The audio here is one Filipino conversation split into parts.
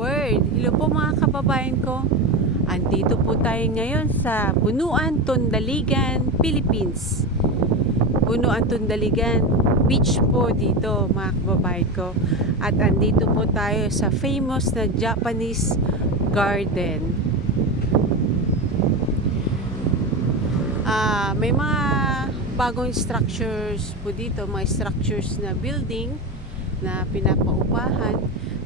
World. Hello po mga kababayan ko. Andito po tayo ngayon sa Bunuan, Tundaligan, Philippines. Bunuan, Tundaligan Beach po dito mga kababayan ko. At andito po tayo sa famous na Japanese garden. May mga bagong structures po dito, mga structures na building na pinapaupahan.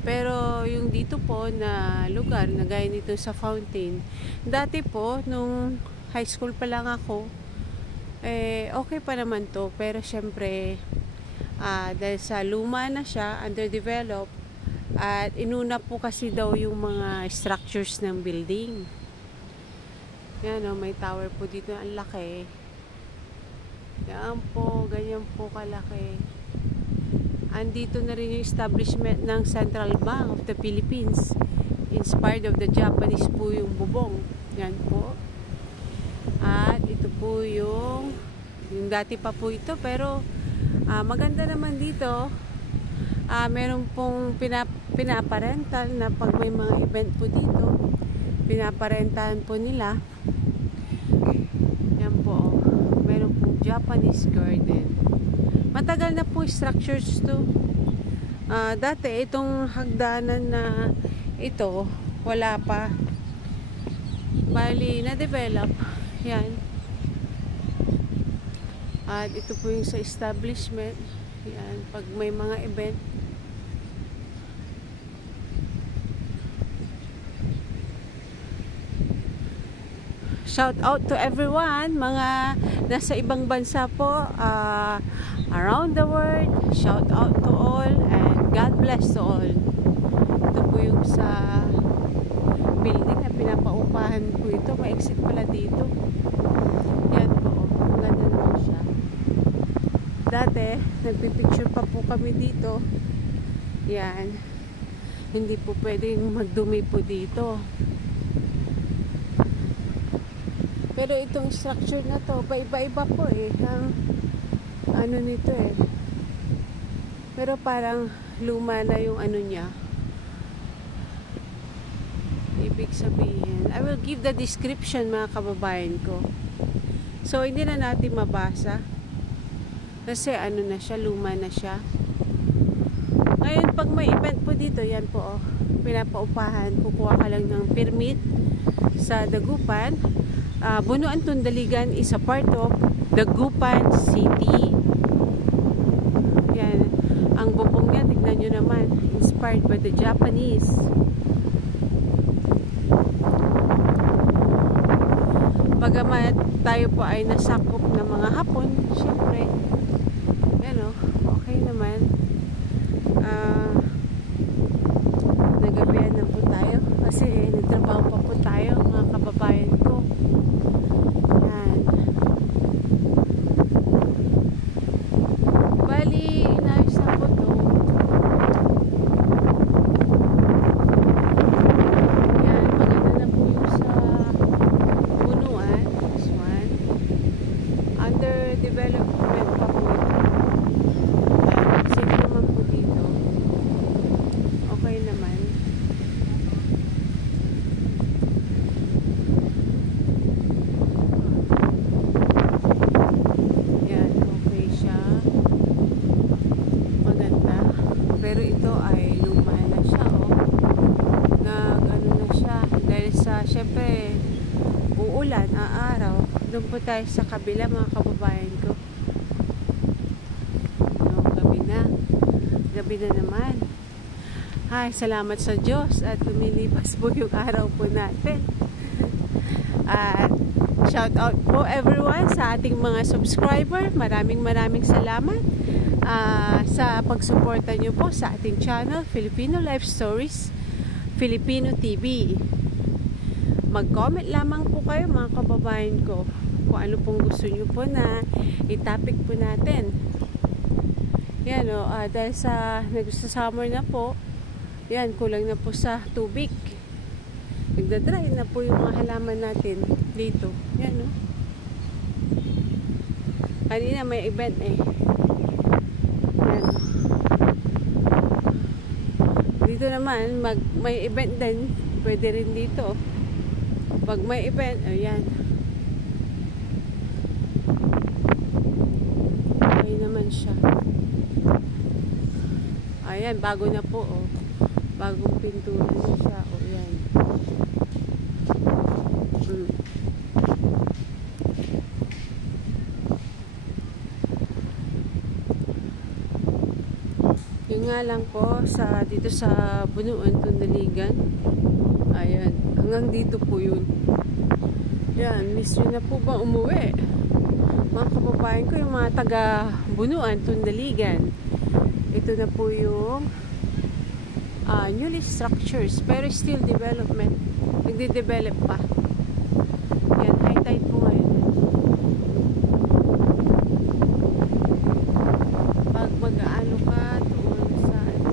Pero yung dito po na lugar na gaya nito sa fountain, dati po nung high school pa lang ako, okay pa naman to. Pero syempre dahil sa luma na siya, underdeveloped, at inuna po kasi daw yung mga structures ng building. Yan o, may tower po dito, ang laki. Yan po, ganyan po kalaki. Andito na rin yung establishment ng Central Bank of the Philippines. Inspired of the Japanese po yung bubong. Yan po. At ito po yung dati pa po ito, pero maganda naman dito. Meron pong pinaparental na pag may mga event po dito, pinaparentahan po nila. Yan po. Meron pong Japanese garden. Matagal na po structures to. Dati itong hagdanan na ito, wala pa. Bali, na-develop. Yan. At ito po yung sa establishment. Yan. Pag may mga event. Shout out to everyone, mga nasa ibang bansa po, around the world. Shout out to all and God bless to all. Ito po yung sa building na pinapaupahan po ito. May exit pala dito. Yan po, maganda naman siya. Dati, nagpipicture pa po kami dito. Yan. Hindi po pwedeng magdumi po dito. Pero itong structure na to, paiba-iba po ang ano nito Pero parang luma na yung ano niya. Ibig sabihin, I will give the description mga kababayan ko. So, hindi na natin mabasa. Kasi ano na siya, luma na siya. Ngayon, pag may event po dito, yan po pinapaupahan. Kukuha ka lang ng permit sa Dagupan. Bunuan, Tundaligan is a part of Dagupan City. Yan. Ang bubong niya, tignan nyo naman, inspired by the Japanese. Bagamat tayo po ay nasakop ng mga Hapon, syempre, yan okay naman. Nagabihan na po tayo kasi nagtrabaho pa po tayo mga kababayan ko. Yan. Bali, inayos na po to. Yan, maganda na po yung sa Bunuan. This one. Under development pa po ito. Safe naman po dito. Okay naman. Yan, okay siya. Maganda. Pero ito ay luma na siya, Nag-ano na siya. Dahil sa, syempre, uulan, aaraw. Doon po tayo sa kabila, mga kababayan ko. Gabi na. Gabi na naman. Ay, salamat sa Diyos at lumilipas po yung araw po natin. At shout out po everyone sa ating mga subscriber. Maraming salamat sa pagsuporta nyo po sa ating channel, Filipino Life Stories, Filipino TV. Mag-comment lamang po kayo mga kababayan ko kung ano pong gusto nyo po na i-topic po natin. Yan dahil sa nag-summer na po, yan, kulang na po sa tubig. Nagdadry na po yung mga halaman natin dito. Yan kanina may event Yan dito dito naman, may event din, pwede rin dito. Pag may event, ayan. Okay naman siya. Ayan, bago na po, oh. Bagong pintura na siya, oh, ayan. Yun nga lang po, dito sa Bunuan, Tundaligan. Ayan, hanggang dito po yun. Yan, miss nyo na po ba umuwi? Mga kababayan ko, yung mga taga Bunuan, Tundaligan. Ito na po yung newly structures, pero still development. Nagde-develop pa. Yan, high tide po ngayon. Pag mag-ano ka, doon sa ano.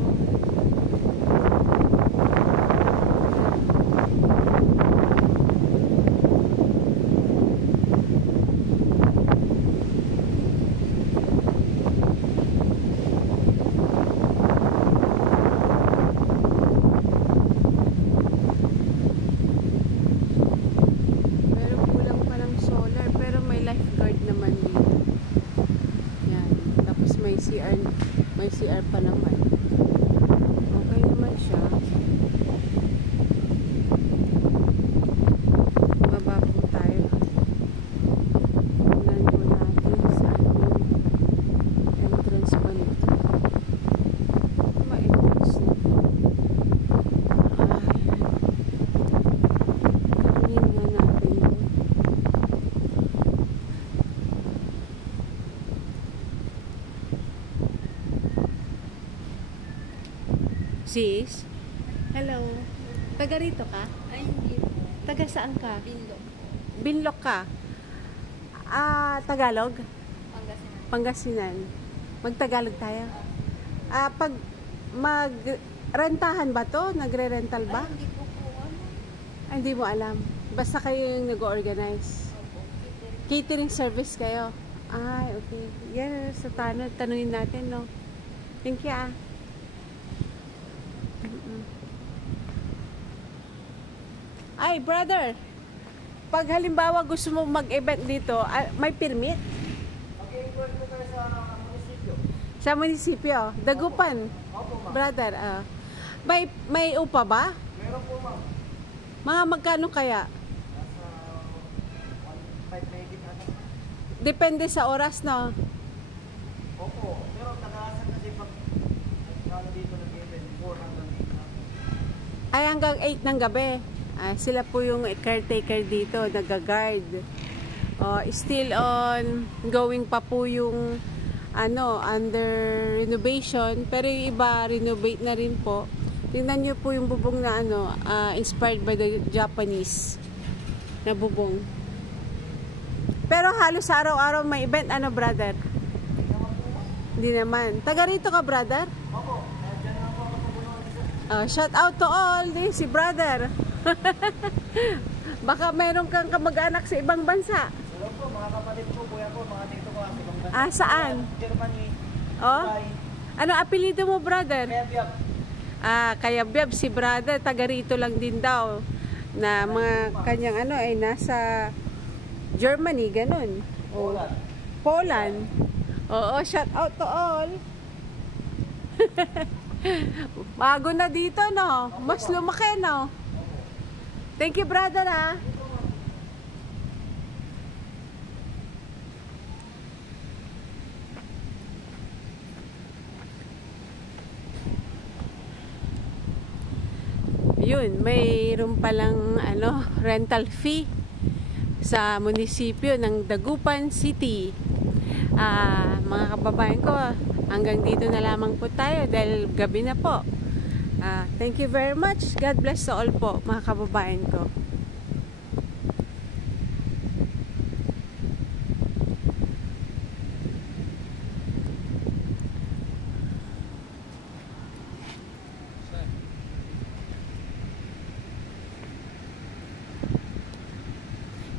May CR pa naman. Okay naman siya. Baba po tayo. Tingnan po natin saan yung entrance pa nito. Ma-entrance nito. Tingnan nga natin yun. Sis? Hello. Taga rito ka? Ay, hindi po. Taga saan ka? Binlog. Binlog ka? Tagalog? Pangasinan. Pangasinan. Magtagalog tayo. Pag magrentahan ba to? Nagre-rental ba? Ay, hindi po po. Ay, hindi mo alam. Basta kayo yung nag-organize. Opo, Catering service kayo. Ay, okay. Yan, sa tanungin natin, no? Thank you, Ay, brother, pag halimbawa gusto mo mag-event dito, may permit? Mag-i-import ko kayo sa munisipyo. Sa munisipyo? Dagupan? Opo, ma'am. Brother, may upa ba? Meron po, ma'am. Mga magkano kaya? Nasa 1.5 na higit ata. Depende sa oras, no? Opo. Pero tagasan kasi pag nagkano dito nag-event 4 hanggang 8 na. Ay, hanggang 8 ng gabi. Sila po yung caretaker dito, nag-guard. Still on going pa po yung under renovation, pero yung iba renovate na rin po. Tingnan nyo po yung bubong na inspired by the Japanese na bubong. Pero halos araw-araw may event, brother? Hindi naman. Taga rito ka, brother? Opo. Diyan na po ako sa Bunuan. Shout out to all, si brother. Baka meron kang kamag-anak sa ibang bansa. Hello po, mga kapatid ko, kuya ko, mga tito ko, sa ibang bansa. Saan? Germany. Oh? Dubai. Ano apelido mo, brother? Kaya Kaya Biab, si brother, taga rito lang din daw. Na mga kanyang ay nasa Germany, ganun. Poland. Poland. Oo, shout out to all. Bago na dito, no? Mas lumaki, no? Thank you, brother, Yun, mayroon palang rental fee sa munisipyo ng Dagupan City. Mga kababayan ko, hanggang dito na lamang po tayo dahil gabi na po. Thank you very much. God bless to all po, mga kababayan ko.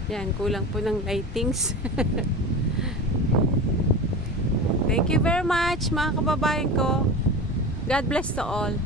Yan, kulang po ng lightings. Thank you very much, mga kababayan ko. God bless to all.